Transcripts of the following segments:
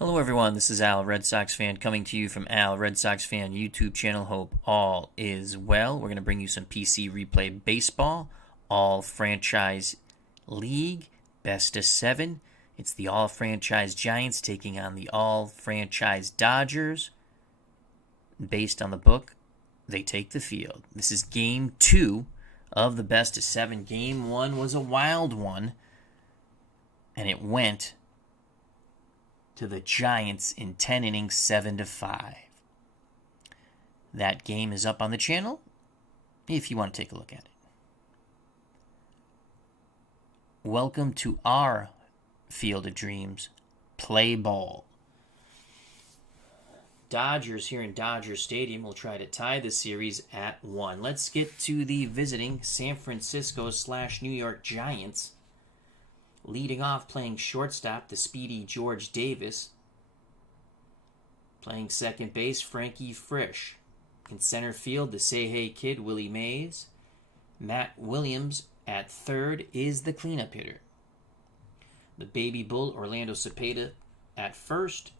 Hello everyone, this is Al, Red Sox fan, coming to you from Al, Red Sox fan YouTube channel. Hope all is well. We're going to bring you some PC Replay Baseball, All Franchise League, Best of 7. It's the All Franchise Giants taking on the All Franchise Dodgers. Based on the book, they take the field. This is Game 2 of the Best of 7. Game 1 was a wild one, and it went to the Giants in 10 innings, 7-5. That game is up on the channel if you want to take a look at it. Welcome to our Field of Dreams. Play ball. Dodgers here in Dodger Stadium will try to tie the series at 1. Let's get to the visiting San Francisco/New York Giants. Leading off, playing shortstop, the speedy George Davis. Playing second base, Frankie Frisch. In center field, the Say Hey Kid, Willie Mays. Matt Williams at third is the cleanup hitter. The baby bull, Orlando Cepeda, at first.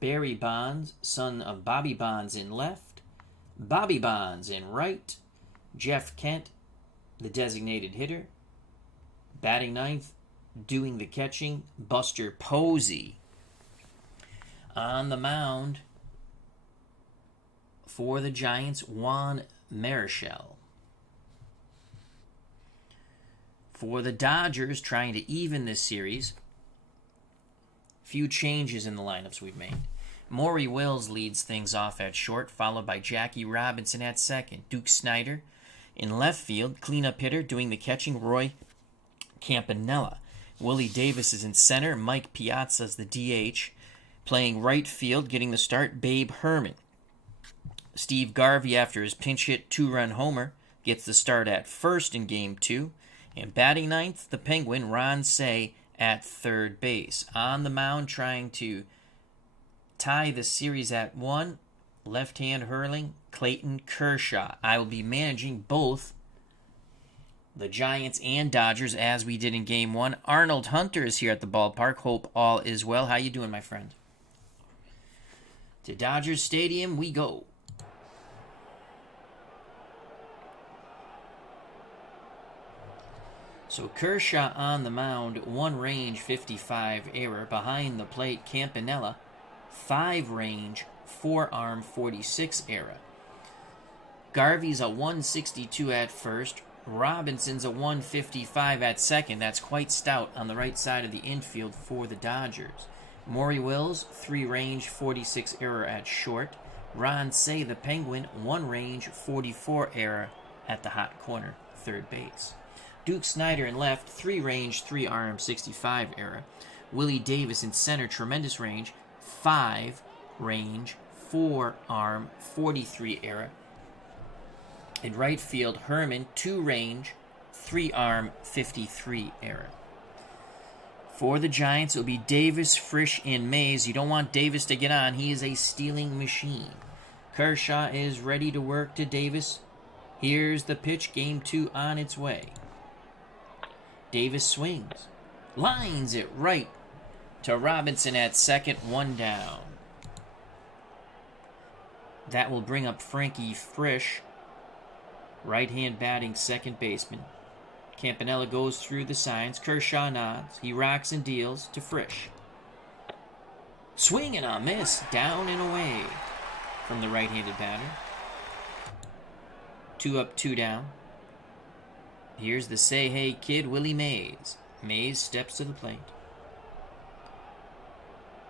Barry Bonds, son of Bobby Bonds, in left. Bobby Bonds in right. Jeff Kent, the designated hitter. Batting ninth, doing the catching, Buster Posey. On the mound for the Giants, Juan Marichal. For the Dodgers, trying to even this series, few changes in the lineups we've made. Maury Wills leads things off at short, followed by Jackie Robinson at second. Duke Snider in left field, cleanup hitter, doing the catching, Roy Campanella. Willie Davis is in center. Mike Piazza is the DH. Playing right field, getting the start, Babe Herman. Steve Garvey, after his pinch hit two-run homer, gets the start at first in Game 2. And batting ninth, the Penguin, Ron Cey, at third base. On the mound, trying to tie the series at 1, left-hand hurling, Clayton Kershaw. I will be managing both the Giants and Dodgers, as we did in Game 1. Arnold Hunter is here at the ballpark. Hope all is well. How you doing, my friend? To Dodgers Stadium we go. So Kershaw on the mound, 1 range, 55 error. Behind the plate, Campanella, 5 range, 4 arm, 46 error. Garvey's a 162 at first. Robinson's a 155 at second. That's quite stout on the right side of the infield for the Dodgers. Maury Wills, 3 range, 46 error at short. Ron Cey, the Penguin, 1 range, 44 error at the hot corner, third base. Duke Snider in left, 3 range, 3 arm, 65 error. Willie Davis in center, tremendous range, 5 range, 4 arm, 43 error. In right field, Herman, 2 range, 3 arm, 53 error. For the Giants, it will be Davis, Frisch, and Mays. You don't want Davis to get on. He is a stealing machine. Kershaw is ready to work to Davis. Here's the pitch. Game 2 on its way. Davis swings. Lines it right to Robinson at second, 1 down. That will bring up Frankie Frisch, right-hand batting second baseman. Campanella goes through the signs. Kershaw nods. He rocks and deals to Frisch. Swing and a miss. Down and away from the right-handed batter. 2 up, 2 down. Here's the Say Hey Kid, Willie Mays. Mays steps to the plate.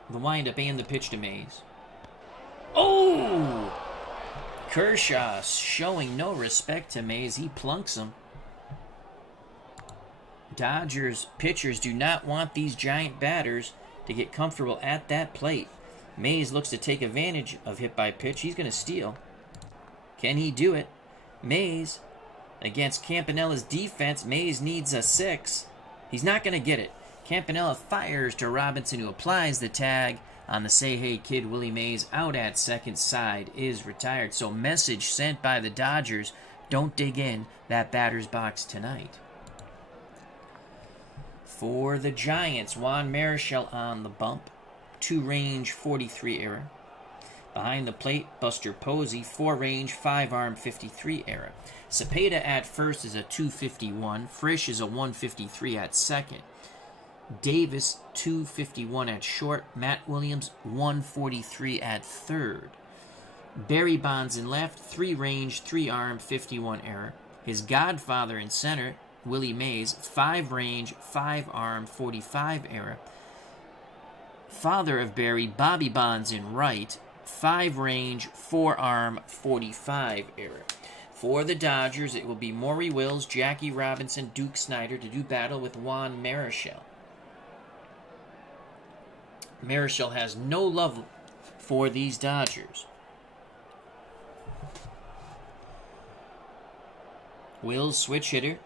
The windup and the pitch to Mays. Oh! Kershaw showing no respect to Mays. He plunks him. Dodgers pitchers do not want these Giant batters to get comfortable at that plate. Mays looks to take advantage of hit by pitch. He's going to steal. Can he do it? Mays, against Campanella's defense, Mays needs a 6. He's not going to get it. Campanella fires to Robinson, who applies the tag on the Say Hey Kid. Willie Mays out at second, side is retired. So message sent by the Dodgers, don't dig in that batter's box tonight. For the Giants, Juan Marichal on the bump. 2 range, 43 error. Behind the plate, Buster Posey, 4 range, 5 arm, 53 error. Cepeda at first is a 251. Frisch is a 153 at second. Davis, 251 at short. Matt Williams, 143 at third. Barry Bonds in left, 3 range, 3 arm, 51 error. His godfather in center, Willie Mays, 5 range, 5 arm, 45 error. Father of Barry, Bobby Bonds in right, 5 range, 4 arm, 45 error. For the Dodgers, it will be Maury Wills, Jackie Robinson, Duke Snider to do battle with Juan Marichal. Marichal has no love for these Dodgers. Wills, switch hitter,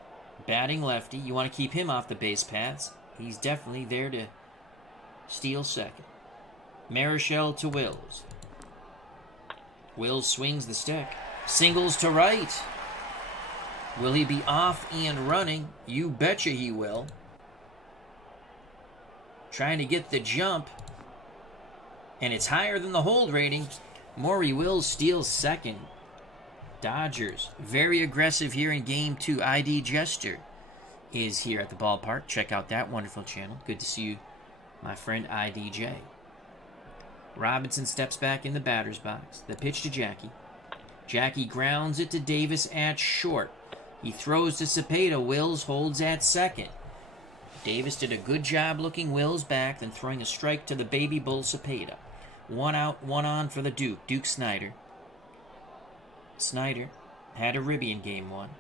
batting lefty. You want to keep him off the base paths. He's definitely there to steal second. Marichal to Wills. Wills swings the stick. Singles to right. Will he be off and running? You betcha he will. Trying to get the jump. And it's higher than the hold rating. Maury Wills steals second. Dodgers, very aggressive here in Game 2. ID Jester is here at the ballpark. Check out that wonderful channel. Good to see you, my friend IDJ. Robinson steps back in the batter's box. The pitch to Jackie. Jackie grounds it to Davis at short. He throws to Cepeda. Wills holds at second. Davis did a good job looking Wills back, then throwing a strike to the baby bull Cepeda. 1 out, 1 on for the Duke. Duke Snider. Snider had a ribby in Game 1.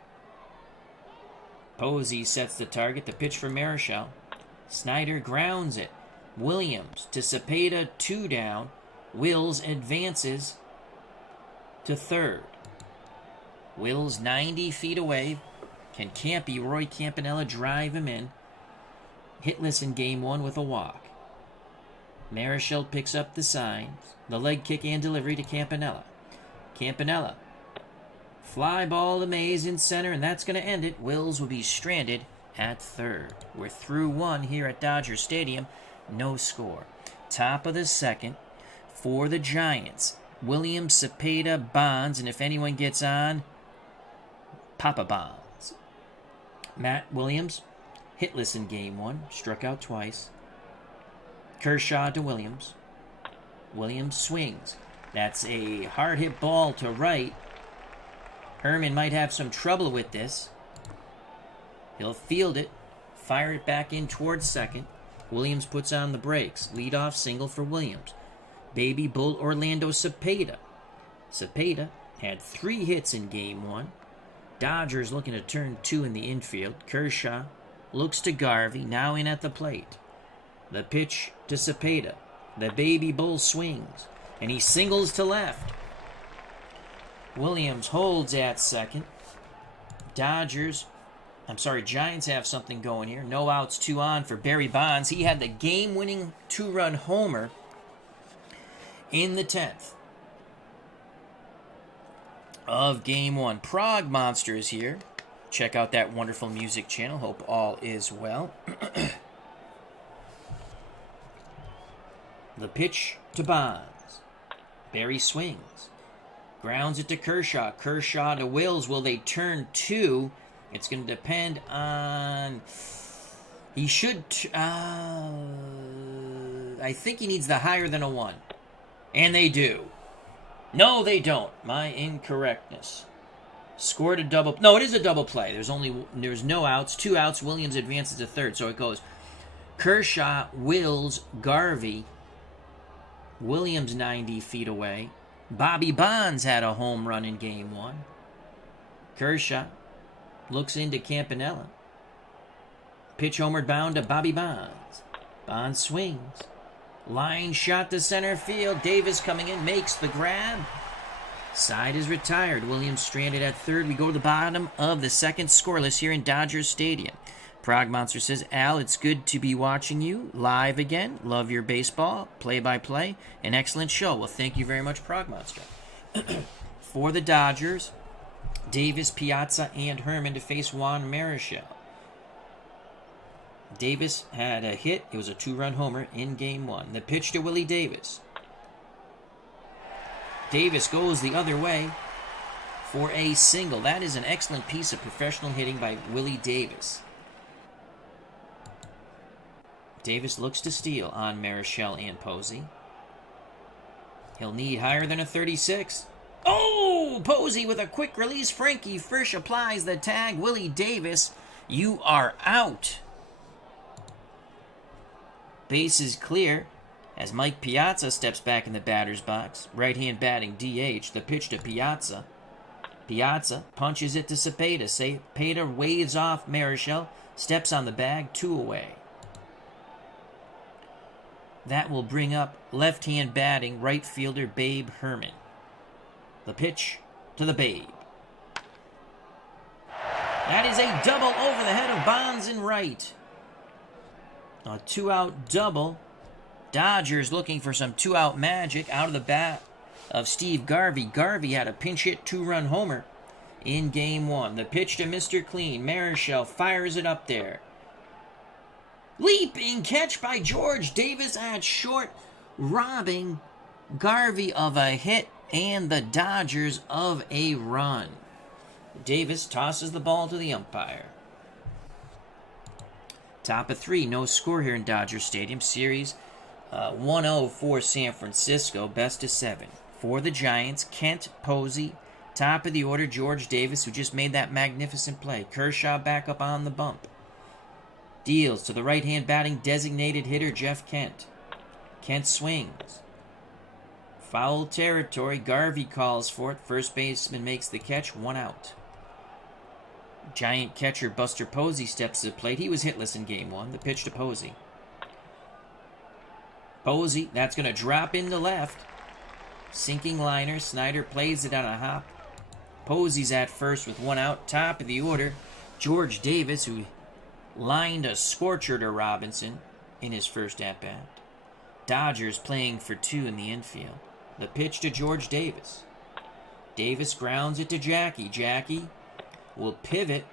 Posey sets the target. The pitch for Marichal. Snider grounds it. Williams to Cepeda, 2 down. Wills advances to third. Wills 90 feet away. Can Roy Campanella drive him in? Hitless in Game 1 with a walk. Marichal picks up the signs. The leg kick and delivery to Campanella. Campanella. Fly ball to Mays in center, and that's going to end it. Wills will be stranded at third. We're through 1 here at Dodger Stadium. No score. Top of the second for the Giants. Williams, Cepeda, Bonds, and if anyone gets on, Papa Bonds. Matt Williams, hitless in Game 1, struck out twice. Kershaw to Williams. Williams swings. That's a hard hit ball to right. Herman might have some trouble with this. He'll field it, fire it back in towards second. Williams puts on the brakes. Leadoff single for Williams. Baby bull Orlando Cepeda. Cepeda had 3 hits in Game 1. Dodgers looking to turn 2 in the infield. Kershaw looks to Garvey, now in at the plate. The pitch to Cepeda. The baby bull swings, and he singles to left. Williams holds at second. Giants have something going here. No outs, 2 on for Barry Bonds. He had the game-winning 2-run homer in the 10th of Game 1. Prague Monster is here. Check out that wonderful music channel. Hope all is well. The pitch to Bonds. Barry swings. Grounds it to Kershaw. Kershaw to Wills. Will they turn 2? It's going to depend on... He should... I think he needs the higher than a 1. And they do. No, they don't. My incorrectness. Scored a double... No, it is a double play. There's no outs. 2 outs. Williams advances to third. So it goes Kershaw, Wills, Garvey. Williams 90 feet away. Bobby Bonds had a home run in Game 1. Kershaw looks into Campanella. Pitch homered bound to Bobby Bonds. Bonds swings. Line shot to center field. Davis coming in, makes the grab. Side is retired. Williams stranded at third. We go to the bottom of the second, scoreless here in Dodger Stadium. Prague Monster says, Al, it's good to be watching you live again. Love your baseball, play-by-play. An excellent show. Well, thank you very much, Prague Monster. For the Dodgers, Davis, Piazza, and Herman to face Juan Marichal. Davis had a hit. It was a 2-run homer in Game 1. The pitch to Willie Davis. Davis goes the other way for a single. That is an excellent piece of professional hitting by Willie Davis. Davis looks to steal on Marichal and Posey. He'll need higher than a 36. Oh! Posey with a quick release. Frankie Frisch applies the tag. Willie Davis, you are out. Base is clear as Mike Piazza steps back in the batter's box. Right-hand batting DH. The pitch to Piazza. Piazza punches it to Cepeda. Cepeda waves off Marichal. Steps on the bag. 2 away. That will bring up left-hand batting right fielder Babe Herman. The pitch to the Babe. That is a double over the head of Bonds in right. A 2-out double. Dodgers looking for some 2-out magic out of the bat of Steve Garvey. Garvey had a pinch hit 2-run homer in Game 1. The pitch to Mr. Clean. Marichal fires it up there. Leaping catch by George Davis at short, robbing Garvey of a hit and the Dodgers of a run. Davis tosses the ball to the umpire. Top of 3, no score here in Dodger Stadium. Series 1-0 for San Francisco, best of 7. For the Giants, Kent, Posey. Top of the order, George Davis, who just made that magnificent play. Kershaw back up on the bump. Deals to the right-hand batting designated hitter Jeff Kent. Kent swings. Foul territory. Garvey calls for it. First baseman makes the catch. 1 out. Giant catcher Buster Posey steps to the plate. He was hitless in Game 1. The pitch to Posey. Posey, that's going to drop into left. Sinking liner. Snyder plays it on a hop. Posey's at first with 1 out. Top of the order, George Davis, who lined a scorcher to Robinson in his first at-bat. Dodgers playing for 2 in the infield. The pitch to George Davis. Davis grounds it to Jackie. Jackie will pivot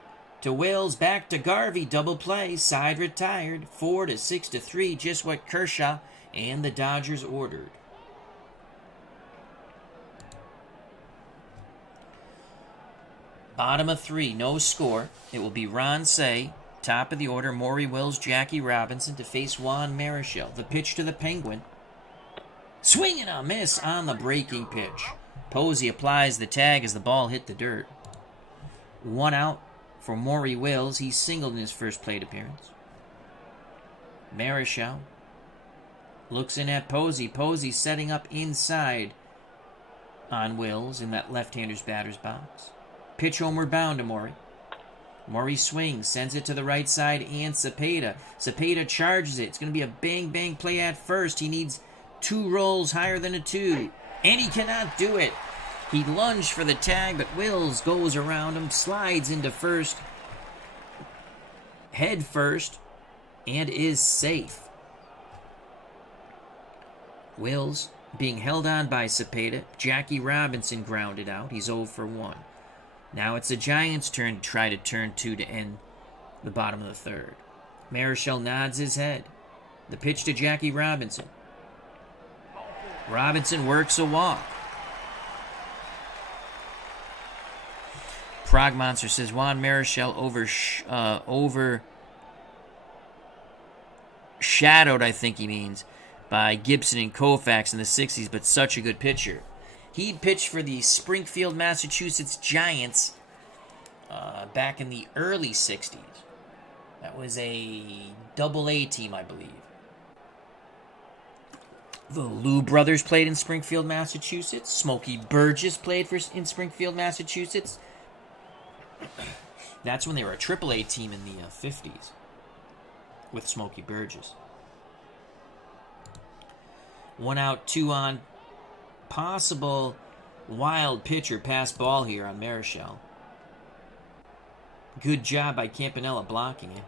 to Wills. Back to Garvey. Double play. Side retired. 4-6-3. Just what Kershaw and the Dodgers ordered. Bottom of 3. No score. It will be Ron Cey. Top of the order, Maury Wills, Jackie Robinson to face Juan Marichal. The pitch to the Penguin. Swing and a miss on the breaking pitch. Posey applies the tag as the ball hit the dirt. 1 out for Maury Wills. He singled in his first plate appearance. Marichal looks in at Posey. Posey setting up inside on Wills in that left-hander's batter's box. Pitch homeward bound to Maury. Maury swings, sends it to the right side, and Cepeda. Cepeda charges it. It's going to be a bang-bang play at first. He needs 2 rolls higher than a 2, and he cannot do it. He lunged for the tag, but Wills goes around him, slides into first, head first, and is safe. Wills being held on by Cepeda. Jackie Robinson grounded out. He's 0 for 1. Now it's the Giants' turn to try to turn 2 to end the bottom of the 3rd. Marichal nods his head. The pitch to Jackie Robinson. Robinson works a walk. Prague Monster says Juan Marichal overshadowed, I think he means, by Gibson and Koufax in the 60s, but such a good pitcher. He pitched for the Springfield, Massachusetts Giants back in the early 60s. That was a Double-A team, I believe. The Lou brothers played in Springfield, Massachusetts. Smokey Burgess played in Springfield, Massachusetts. That's when they were a Triple-A team in the 50s with Smokey Burgess. 1 out, 2 on. Possible wild pitcher pass ball here on Marichal. Good job by Campanella blocking it.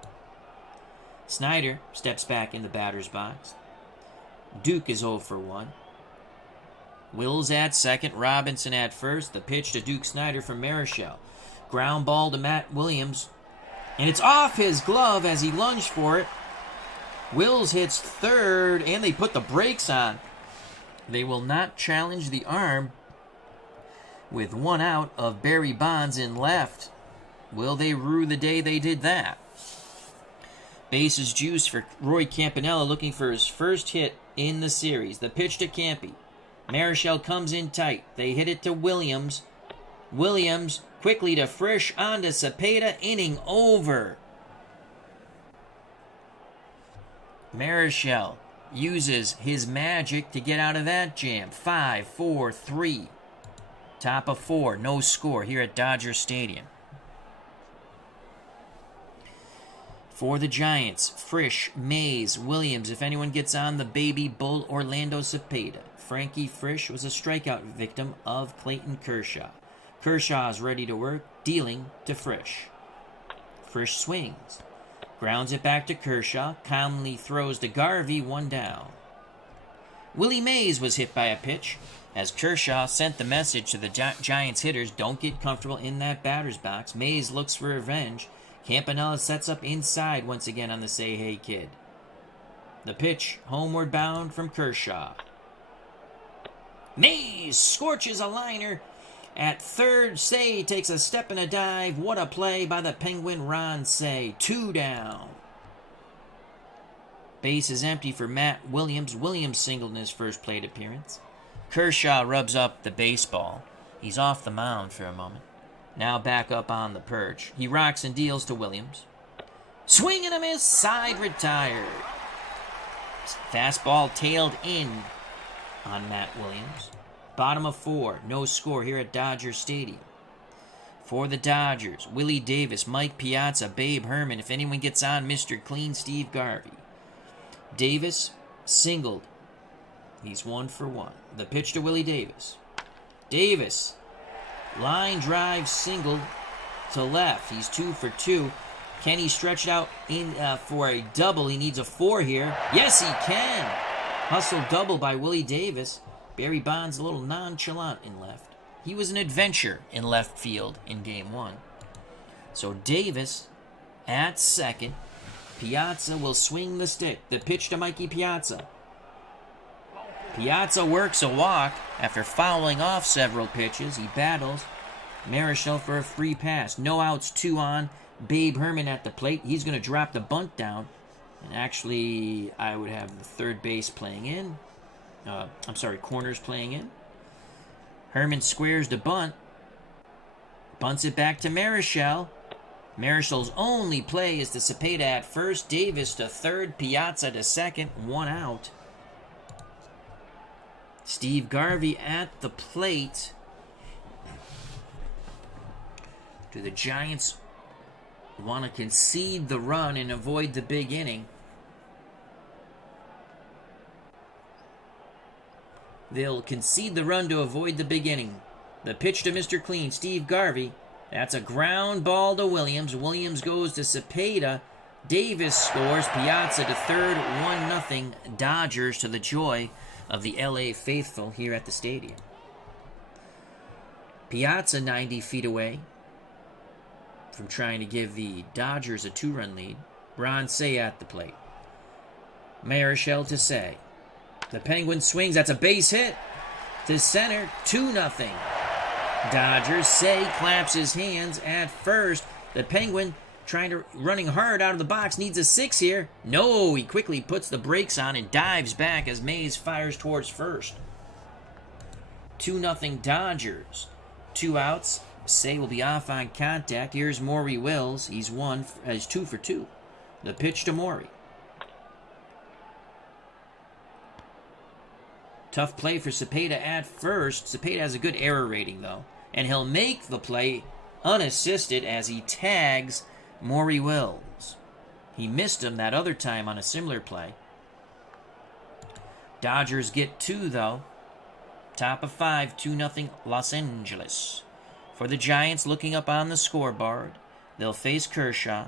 Snyder steps back in the batter's box. Duke is 0 for 1. Wills at second, Robinson at first. The pitch to Duke Snyder from Marichal. Ground ball to Matt Williams. And it's off his glove as he lunged for it. Wills hits third, and they put the brakes on. They will not challenge the arm with one out of Barry Bonds in left. Will they rue the day they did that? Bases juice for Roy Campanella, looking for his first hit in the series. The pitch to Campy. Marichal comes in tight. They hit it to Williams. Williams quickly to Frisch, on to Cepeda, inning over. Marichal uses his magic to get out of that jam. 5-4-3. Top of 4, no score here at Dodger Stadium. For the Giants, Frisch, Mays, Williams. If anyone gets on the baby bull, Orlando Cepeda. Frankie Frisch was a strikeout victim of Clayton Kershaw. Kershaw is ready to work, dealing to Frisch. Frisch swings. Grounds it back to Kershaw. Calmly throws to Garvey, 1 down. Willie Mays was hit by a pitch as Kershaw sent the message to the Giants hitters, don't get comfortable in that batter's box. Mays looks for revenge. Campanella sets up inside once again on the Say Hey Kid. The pitch, homeward bound from Kershaw. Mays scorches a liner at third. Say takes a step and a dive. What a play by the Penguin Ron Say. 2 down. Base is empty for Matt Williams. Williams singled in his first plate appearance. Kershaw rubs up the baseball. He's off the mound for a moment. Now back up on the perch. He rocks and deals to Williams. Swing and a miss. Side retired. Fastball tailed in on Matt Williams. Bottom of 4. No score here at Dodger Stadium. For the Dodgers, Willie Davis, Mike Piazza, Babe Herman. If anyone gets on, Mr. Clean, Steve Garvey. Davis singled. He's 1 for 1. The pitch to Willie Davis. Davis, line drive single to left. He's 2 for 2. Can he stretch it out in for a double? He needs a 4 here. Yes, he can. Hustle double by Willie Davis. Barry Bonds a little nonchalant in left. He was an adventure in left field in Game 1. So Davis at second. Piazza will swing the stick. The pitch to Mikey Piazza. Piazza works a walk after fouling off several pitches. He battles Marichal for a free pass. No outs, 2 on. Babe Herman at the plate. He's going to drop the bunt down. And actually, I would have the third base playing in. Corners playing in. Herman squares the bunt. Bunts it back to Marichal. Marichal's only play is to Cepeda at first. Davis to third. Piazza to second. 1 out. Steve Garvey at the plate. Do the Giants want to concede the run and avoid the big inning? They'll concede the run to avoid the big inning. The pitch to Mr. Clean, Steve Garvey. That's a ground ball to Williams. Williams goes to Cepeda. Davis scores. Piazza to third. 1-0 Dodgers, to the joy of the LA faithful here at the stadium. Piazza 90 feet away from trying to give the Dodgers a 2-run lead. Ron Say at the plate. Marichal to Say. The Penguin swings. That's a base hit to center. 2-0 Dodgers. Say claps his hands at first. The Penguin running hard out of the box, needs a 6 here. No, he quickly puts the brakes on and dives back as Mays fires towards first. 2-0 Dodgers. 2 outs. Say will be off on contact. Here's Maury Wills. He's 2 for 2. The pitch to Maury. Tough play for Cepeda at first. Cepeda has a good error rating, though. And he'll make the play unassisted as he tags Maury Wills. He missed him that other time on a similar play. Dodgers get 2, though. Top of 5, 2-0 Los Angeles. For the Giants, looking up on the scoreboard, they'll face Kershaw.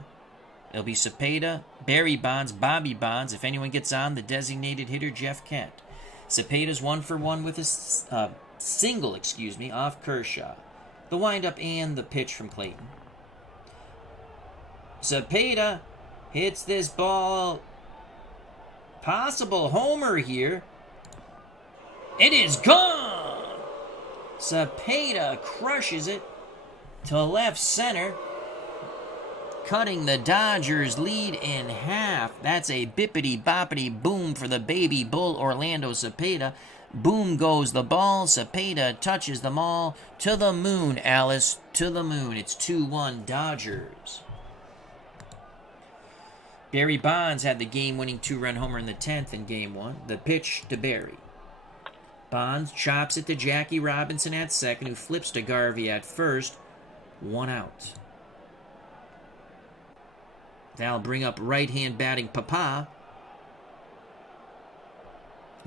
It'll be Cepeda, Barry Bonds, Bobby Bonds. If anyone gets on, the designated hitter, Jeff Kent. Cepeda's 1 for 1 with a single, off Kershaw. The windup and the pitch from Clayton. Cepeda hits this ball Possible homer here. It is gone! Cepeda crushes it to left center, cutting the Dodgers' lead in half. That's a bippity-boppity boom for the baby bull, Orlando Cepeda. Boom goes the ball. Cepeda touches them all. To the moon, Alice. To the moon. It's 2-1 Dodgers. Barry Bonds had the game-winning 2-run homer in the 10th in Game 1. The pitch to Barry. Bonds chops it to Jackie Robinson at second, who flips to Garvey at first. 1 out. That'll bring up right-hand batting Papa.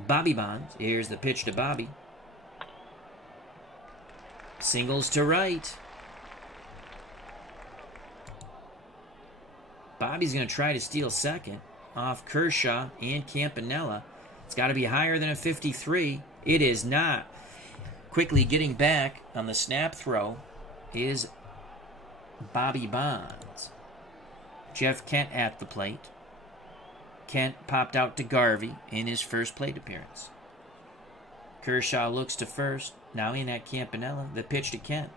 Bobby Bonds. Here's the pitch to Bobby. Singles to right. Bobby's going to try to steal second off Kershaw and Campanella. It's got to be higher than a 53. It is not. Quickly getting back on the snap throw is Bobby Bonds. Jeff Kent at the plate. Kent popped out to Garvey in his first plate appearance. Kershaw looks to first. Now in at Campanella. The pitch to Kent.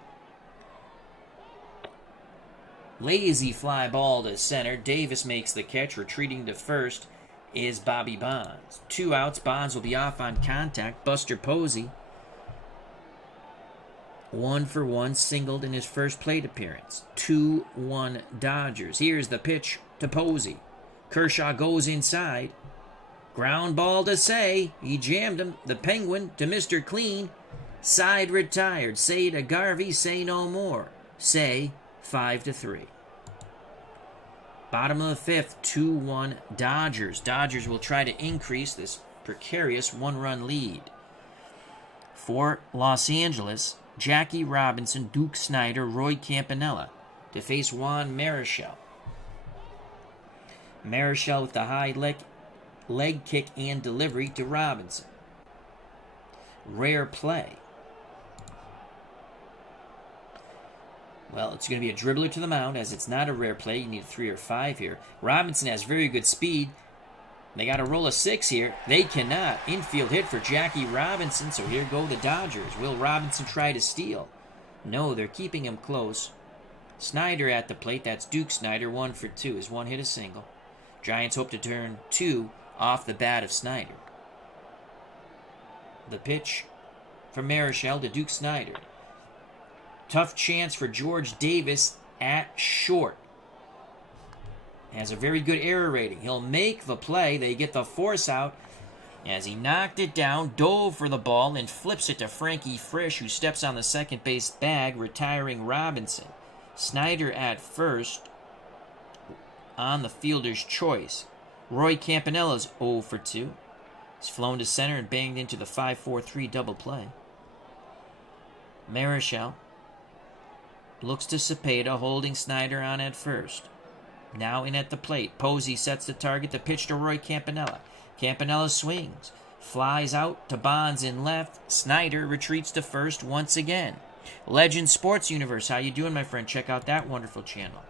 Lazy fly ball to center. Davis makes the catch. Retreating to first is Bobby Bonds. 2 outs. Bonds will be off on contact. Buster Posey, 1-for-1, singled in his first plate appearance. 2-1 Dodgers. Here's the pitch to Posey. Kershaw goes inside. Ground ball to Say. He jammed him. The Penguin to Mr. Clean. Side retired. Say to Garvey. Say no more. Say 5-3. Bottom of the 5th, 2-1 Dodgers. Dodgers will try to increase this precarious 1-run lead. For Los Angeles, Jackie Robinson, Duke Snider, Roy Campanella to face Juan Marichal. Marichal with the high leg kick and delivery to Robinson. Rare play. Well, it's going to be a dribbler to the mound, as it's not a rare play. You need a 3 or 5 here. Robinson has very good speed. They got to roll a 6 here. They cannot. Infield hit for Jackie Robinson, so here go the Dodgers. Will Robinson try to steal? No, they're keeping him close. Snider at the plate. That's Duke Snider, 1 for 2. His one hit a single. Giants hope to turn 2 off the bat of Snider. The pitch from Marichal to Duke Snider. Tough chance for George Davis at short. Has a very good error rating. He'll make the play. They get the force out as he knocked it down, dove for the ball, and flips it to Frankie Frisch, who steps on the second base bag, retiring Robinson. Snider at first on the fielder's choice. Roy Campanella's 0 for 2. He's flown to center and banged into the 5-4-3 double play. Marichal looks to Cepeda, holding Snider on at first. Now in at the plate. Posey sets the target. The pitch to Roy Campanella. Campanella swings. Flies out to Bonds in left. Snider retreats to first once again. Legend Sports Universe. How you doing, my friend? Check out that wonderful channel.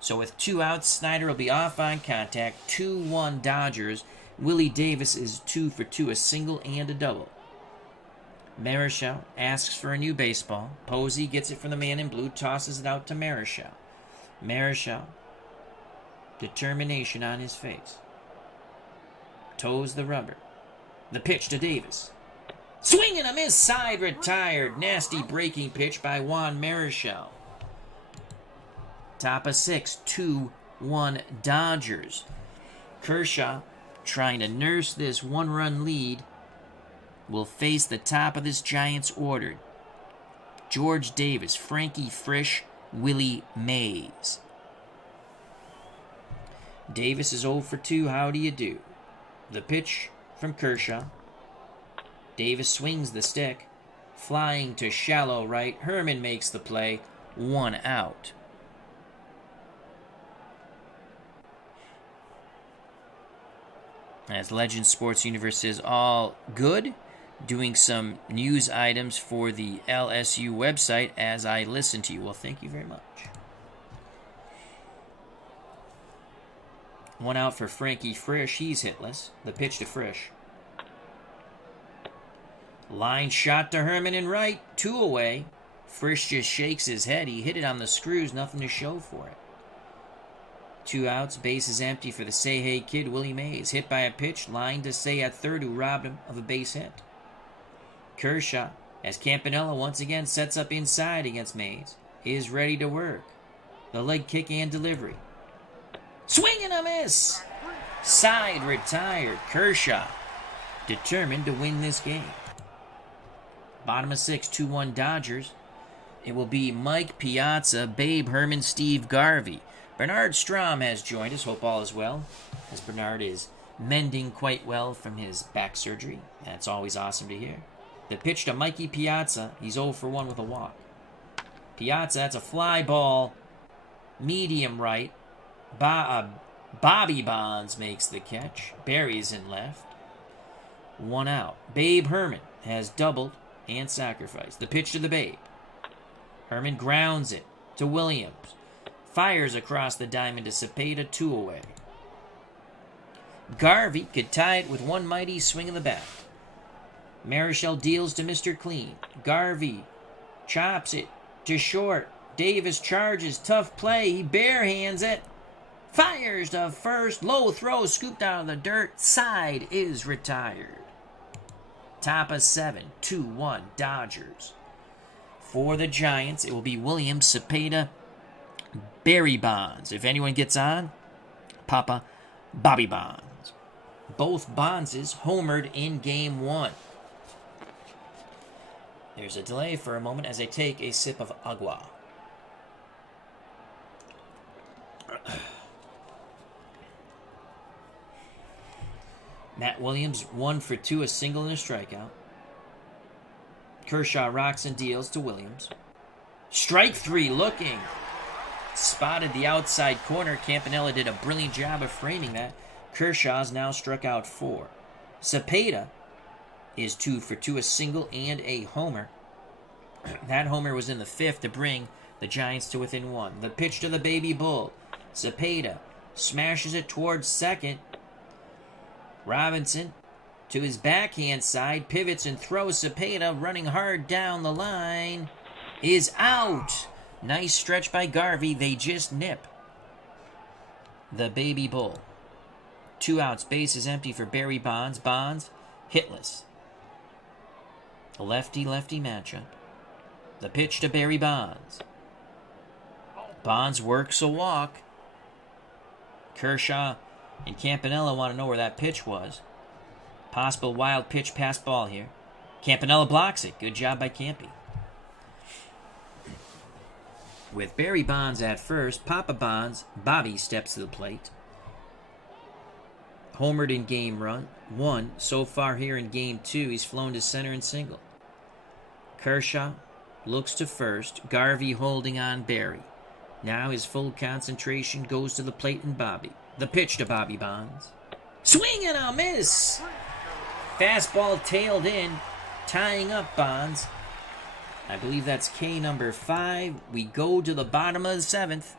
So with 2 outs, Snider will be off on contact. 2-1 Dodgers. Willie Davis is 2 for 2. A single and a double. Marichal asks for a new baseball. Posey gets it from the man in blue, tosses it out to Marichal. Marichal, determination on his face. Toes the rubber. The pitch to Davis. Swing and a miss, side retired. Nasty breaking pitch by Juan Marichal. Top of 6, 2-1 Dodgers. Kershaw, trying to nurse this 1-run lead, will face the top of this Giants order. George Davis, Frankie Frisch, Willie Mays. Davis is 0 for 2. How do you do? The pitch from Kershaw. Davis swings the stick. Flying to shallow right. Herman makes the play. 1 out. As Legend Sports Universe is all good, doing some news items for the LSU website as I listen to you. Well, thank you very much. One out for Frankie Frisch. He's hitless. The pitch to Frisch. Line shot to Herman in right. 2 away. Frisch just shakes his head. He hit it on the screws. Nothing to show for it. 2 outs. Base is empty for the Say Hey kid, Willie Mays. Hit by a pitch. Line to Say at third, who robbed him of a base hit. Kershaw, as Campanella once again sets up inside against Mays, is ready to work. The leg kick and delivery. Swing and a miss! Side retired. Kershaw determined to win this game. Bottom of 6, 2-1 Dodgers. It will be Mike Piazza, Babe Herman, Steve Garvey. Bernard Strom has joined us. Hope all is well, as Bernard is mending quite well from his back surgery. That's always awesome to hear. The pitch to Mikey Piazza. He's 0 for 1 with a walk. Piazza, that's a fly ball. Medium right. Bobby Bonds makes the catch. Barry's in left. 1 out. Babe Herman has doubled and sacrificed. The pitch to the Babe. Herman grounds it to Williams. Fires across the diamond to Cepeda, 2 away. Garvey could tie it with one mighty swing of the bat. Marichal deals to Mr. Clean. Garvey chops it to short. Davis charges. Tough play. He barehands it. Fires to first. Low throw scooped out of the dirt. Side is retired. Top of 7. 2-1 Dodgers. For the Giants, it will be Williams, Cepeda, Barry Bonds. If anyone gets on, Papa Bobby Bonds. Both Bondses homered in Game 1. There's a delay for a moment as I take a sip of agua. Matt Williams, 1 for 2, a single and a strikeout. Kershaw rocks and deals to Williams. Strike 3 looking. Spotted the outside corner. Campanella did a brilliant job of framing that. Kershaw's now struck out 4. Cepeda is 2 for 2, a single and a homer. That homer was in the 5th to bring the Giants to within 1. The pitch to the baby bull. Cepeda smashes it towards second. Robinson to his backhand side, pivots and throws. Cepeda running hard down the line is out. Nice stretch by Garvey. They just nip the baby bull. 2 outs. Base is empty for Barry Bonds. Bonds hitless. A lefty-lefty matchup. The pitch to Barry Bonds. Bonds works a walk. Kershaw and Campanella want to know where that pitch was. Possible wild pitch pass ball here. Campanella blocks it. Good job by Campy. With Barry Bonds at first, Papa Bonds, Bobby steps to the plate. Homered in Game 1. So far here in Game 2, he's flown to center and single. Kershaw looks to first. Garvey holding on Barry. Now his full concentration goes to the plate and Bobby. The pitch to Bobby Bonds. Swing and a miss! Fastball tailed in, tying up Bonds. I believe that's K number 5. We go to the bottom of the 7th.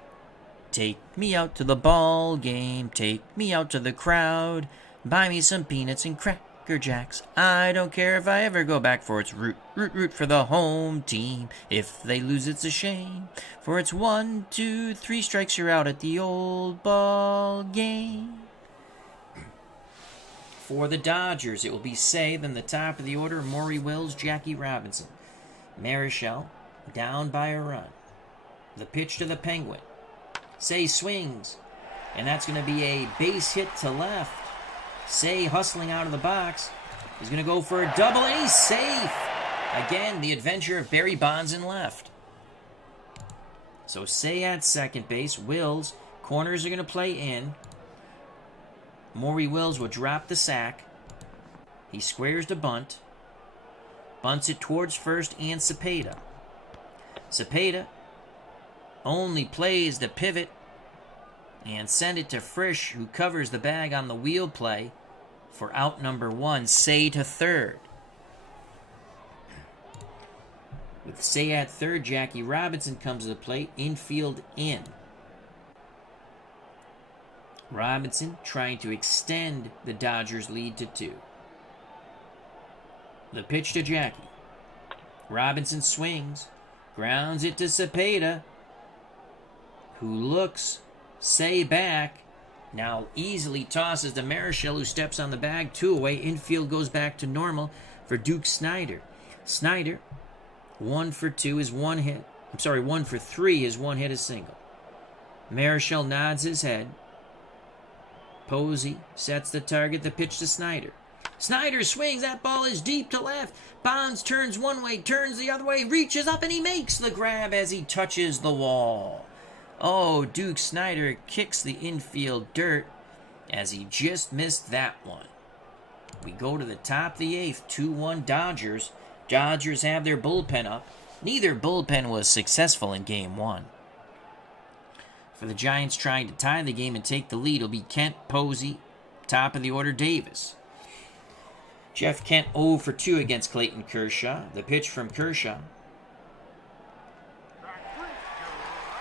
Take me out to the ball game. Take me out to the crowd. Buy me some peanuts and Cracker Jacks. I don't care if I ever go back for its root. Root for the home team. If they lose, it's a shame. For it's 1, 2, 3 strikes, you're out at the old ball game. For the Dodgers, it will be Say, then the top of the order, Maury Wills, Jackie Robinson. Marichal down by a run. The pitch to the Penguin. Say swings, and that's going to be a base hit to left. Say hustling out of the box. He's going to go for a double, and he's safe. Again, the adventure of Barry Bonds in left. So Say at second base. Wills, corners are going to play in. Maury Wills will drop the sack. He squares the bunt. Bunts it towards first and Cepeda. Cepeda only plays the pivot and send it to Frisch, who covers the bag on the wheel play for out number 1. Say to third. With Say at third, Jackie Robinson comes to the plate. Infield in. Robinson trying to extend the Dodgers' lead to 2. The pitch to Jackie. Robinson swings, grounds it to Cepeda, who looks, say back, now easily tosses to Marichal, who steps on the bag, 2 away. Infield goes back to normal for Duke Snider. Snider, 1 for 2 is 1 hit. 1 for 3 is 1 hit, a single. Marichal nods his head. Posey sets the target, the pitch to Snider. Snider swings, that ball is deep to left. Bonds turns one way, turns the other way, reaches up, and he makes the grab as he touches the wall. Oh, Duke Snider kicks the infield dirt as he just missed that one. We go to the top of the 8th, 2-1 Dodgers. Dodgers have their bullpen up. Neither bullpen was successful in Game 1. For the Giants trying to tie the game and take the lead will be Kent, Posey, top of the order Davis. Jeff Kent 0 for 2 against Clayton Kershaw. The pitch from Kershaw.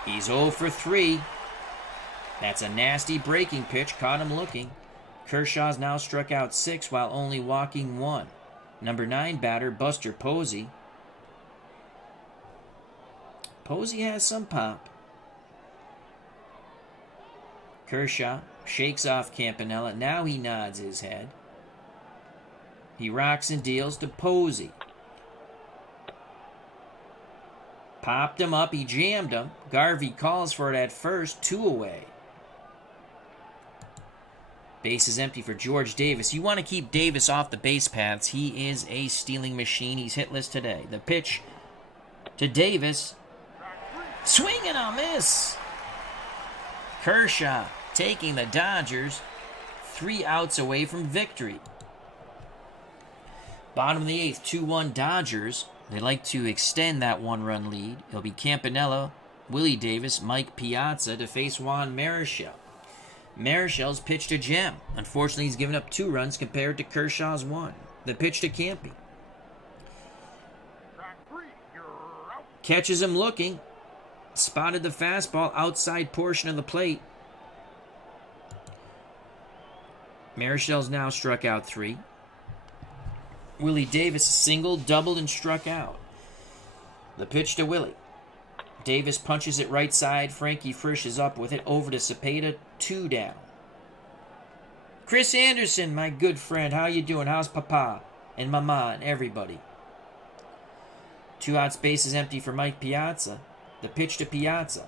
He's 0 for 3. That's a nasty breaking pitch. Caught him looking. Kershaw's now struck out 6 while only walking 1. Number 9 batter, Buster Posey. Posey has some pop. Kershaw shakes off Campanella. Now he nods his head. He rocks and deals to Posey. Popped him up. He jammed him. Garvey calls for it at first. 2 away. Base is empty for George Davis. You want to keep Davis off the base paths. He is a stealing machine. He's hitless today. The pitch to Davis. Swing and a miss. Kershaw taking the Dodgers 3 outs away from victory. Bottom of the 8th, 2-1 Dodgers. They like to extend that 1-run lead. It'll be Campanella, Willie Davis, Mike Piazza to face Juan Marichal. Marichal's pitch to Gem. Unfortunately, he's given up 2 runs compared to Kershaw's 1. The pitch to Campy. Catches him looking. Spotted the fastball outside portion of the plate. Marichal's now struck out 3. Willie Davis singled, doubled, and struck out. The pitch to Willie. Davis punches it right side. Frankie Frisch is up with it. Over to Cepeda. 2 down. Chris Anderson, my good friend. How you doing? How's Papa and Mama and everybody? 2 outs, base is empty for Mike Piazza. The pitch to Piazza.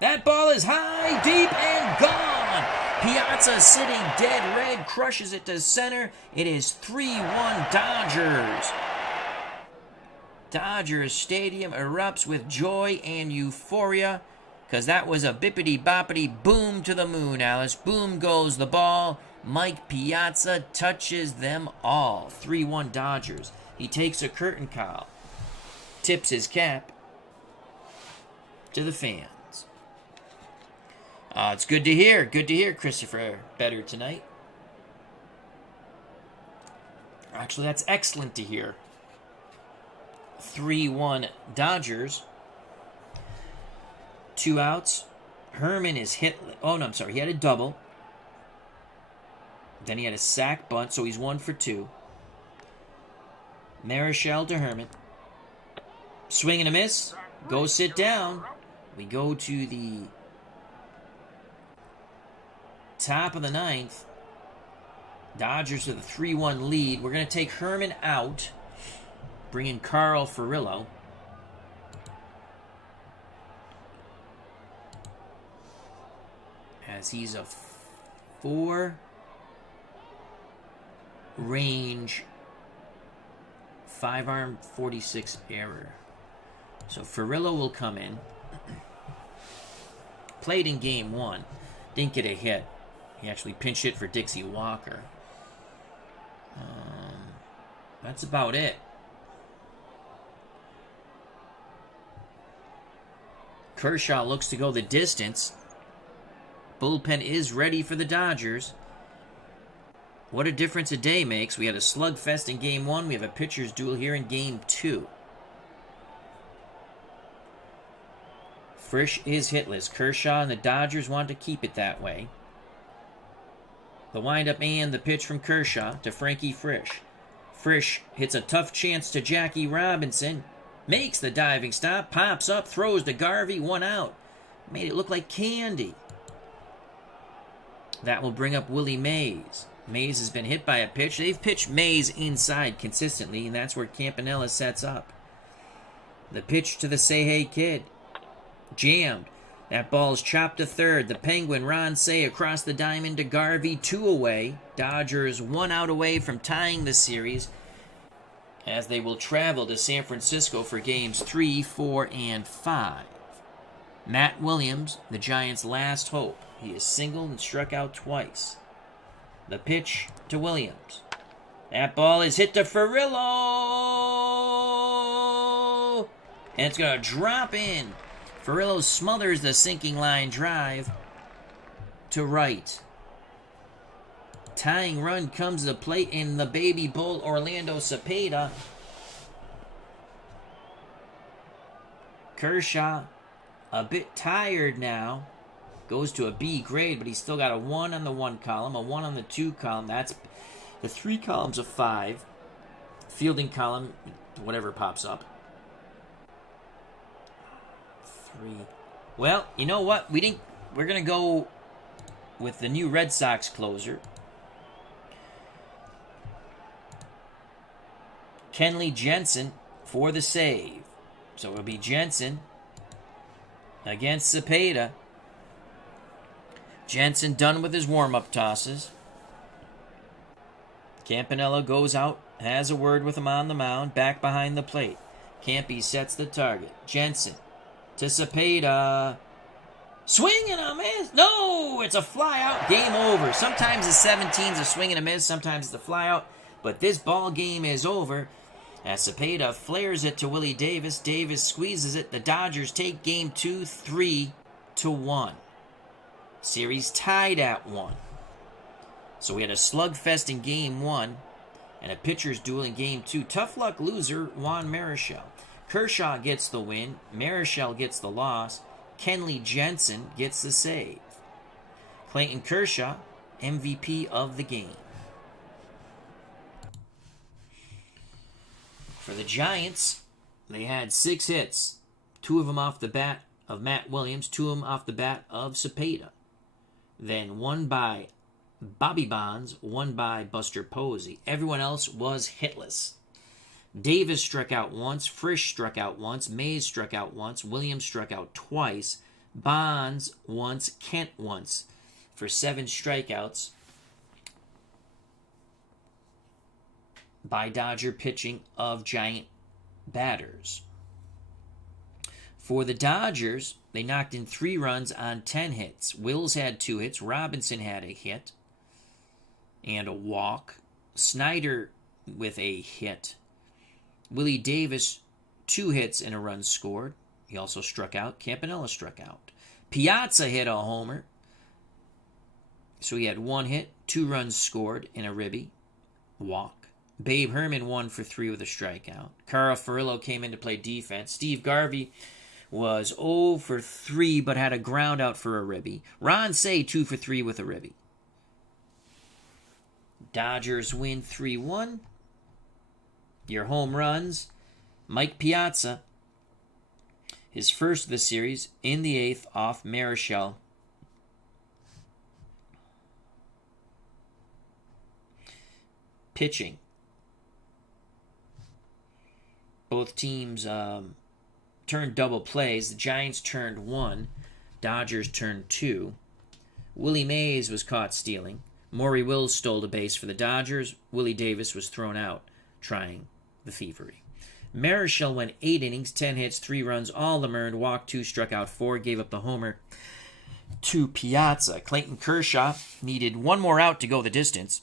That ball is high, deep, and gone. Piazza sitting dead red, crushes it to center. It is 3-1 Dodgers. Dodgers Stadium erupts with joy and euphoria because that was a bippity-boppity boom to the moon, Alice. Boom goes the ball. Mike Piazza touches them all. 3-1 Dodgers. He takes a curtain call, tips his cap to the fans. It's good to hear. Good to hear Christopher better tonight. Actually, that's excellent to hear. 3-1 Dodgers. 2 outs. Herman is hit. Oh, no, I'm sorry. He had a double. Then he had a sac bunt, so he's 1 for 2. Marichal to Herman. Swing and a miss. Go sit down. We go to the top of the 9th. Dodgers with a 3-1 lead. We're going to take Herman out. Bring in Carl Furillo. As he's a 4-range 5-arm 46 error. So Furillo will come in. Played in Game 1. Didn't get a hit. He actually pinch hit for Dixie Walker. That's about it. Kershaw looks to go the distance. Bullpen is ready for the Dodgers. What a difference a day makes. We had a slugfest in Game 1. We have a pitcher's duel here in Game 2. Frisch is hitless. Kershaw and the Dodgers want to keep it that way. The windup and the pitch from Kershaw to Frankie Frisch. Frisch hits a tough chance to Jackie Robinson. Makes the diving stop, pops up, throws to Garvey, 1 out. Made it look like candy. That will bring up Willie Mays. Mays has been hit by a pitch. They've pitched Mays inside consistently, and that's where Campanella sets up. The pitch to the Say Hey Kid. Jammed. That ball's chopped to third. The Penguin, Ron Say, across the diamond to Garvey, 2 away. Dodgers 1 out away from tying the series, as they will travel to San Francisco for games 3, 4, and 5. Matt Williams, the Giants' last hope. He is singled and struck out twice. The pitch to Williams. That ball is hit to Furillo! And it's going to drop in. Furillo smothers the sinking line drive to right. Tying run comes to the plate in the baby bull, Orlando Cepeda. Kershaw, a bit tired now, goes to a B grade, but he's still got a 1 on the 1 column, a 1 on the 2 column. That's the 3 columns of 5. Fielding column, whatever pops up. 3. Well, you know what? We're going to go with the new Red Sox closer. Kenley Jensen for the save. So it'll be Jensen against Cepeda. Jensen done with his warm-up tosses. Campanella goes out, has a word with him on the mound, back behind the plate. Campy sets the target. Jensen to Cepeda. Swing and a miss. No, it's a fly out. Game over. Sometimes the 17's a swing and a miss. Sometimes it's a fly out. But this ball game is over. As Cepeda flares it to Willie Davis. Davis squeezes it. The Dodgers take game 2, 3-1. Series tied at 1. So we had a slugfest in game 1 and a pitcher's duel in game 2. Tough luck loser Juan Marichal. Kershaw gets the win. Marichal gets the loss. Kenley Jensen gets the save. Clayton Kershaw, MVP of the game. For the Giants, they had 6 hits. 2 of them off the bat of Matt Williams, 2 of them off the bat of Cepeda. Then 1 by Bobby Bonds, 1 by Buster Posey. Everyone else was hitless. Davis struck out once, Frisch struck out once, Mays struck out once, Williams struck out twice, Bonds once, Kent once, for 7 strikeouts by Dodger pitching of Giant batters. For the Dodgers, they knocked in 3 runs on 10 hits. Wills had 2 hits, Robinson had a hit and a walk, Snyder with a hit, Willie Davis 2 hits and a run scored. He also struck out. Campanella struck out. Piazza hit a homer. So he had 1 hit, 2 runs scored, and a ribby. Walk. Babe Herman 1 for 3 with a strikeout. Carl Furillo came in to play defense. Steve Garvey was 0 for 3 but had a ground out for a ribby. Ron Say 2 for 3 with a ribby. Dodgers win 3-1. Your home runs, Mike Piazza, his first of the series, in the 8th off Marichal. Pitching. Both teams turned double plays. The Giants turned 1. Dodgers turned 2. Willie Mays was caught stealing. Maury Wills stole a base for the Dodgers. Willie Davis was thrown out trying the thievery. Marichal went 8 innings, 10 hits, 3 runs, all them earned, walked 2, struck out 4, gave up the homer to Piazza. Clayton Kershaw needed 1 more out to go the distance.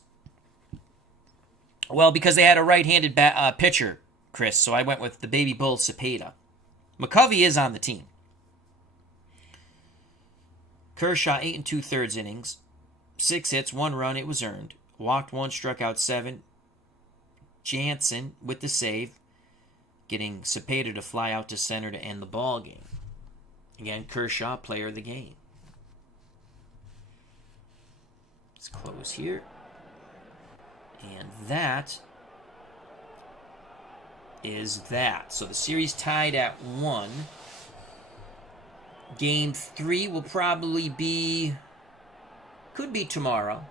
Well, because they had a right-handed pitcher, Chris, so I went with the baby bull Cepeda. McCovey is on the team. Kershaw 8 2/3 innings, 6 hits, 1 run, it was earned. Walked 1, struck out 7. Jansen with the save, getting Cepeda to fly out to center to end the ball game. Again, Kershaw, player of the game. Let's close here. And that is that. So the series tied at 1. Game 3 will probably be... could be tomorrow.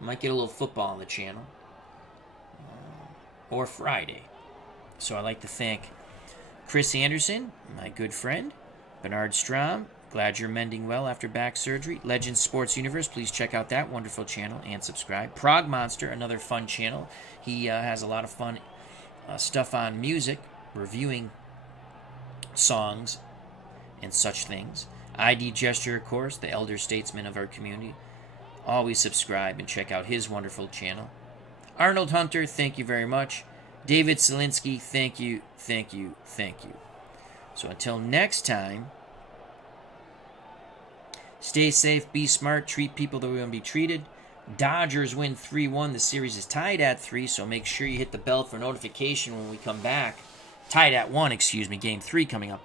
Might get a little football on the channel. Or Friday. So I'd like to thank Chris Anderson, my good friend. Bernard Strom, glad you're mending well after back surgery. Legends Sports Universe, please check out that wonderful channel and subscribe. Prog Monster, another fun channel. He has a lot of fun stuff on music, reviewing songs and such things. ID Gesture, of course, the elder statesman of our community. Always subscribe and check out his wonderful channel. Arnold Hunter, thank you very much. David Selinsky, thank you, thank you, thank you. So until next time, stay safe, be smart, treat people the way you want to be treated. Dodgers win 3-1. The series is tied at 3, so make sure you hit the bell for notification when we come back. Tied at 1, excuse me, Game 3 coming up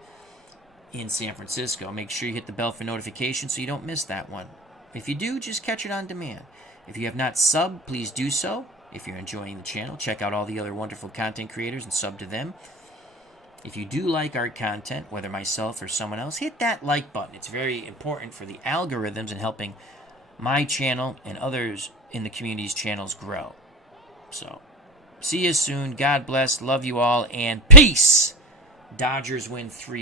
in San Francisco. Make sure you hit the bell for notification so you don't miss that one. If you do, just catch it on demand. If you have not subbed, please do so. If you're enjoying the channel, check out all the other wonderful content creators and sub to them. If you do like our content, whether myself or someone else, hit that like button. It's very important for the algorithms and helping my channel and others in the community's channels grow. So, see you soon. God bless. Love you all. And peace. Dodgers win 3-1.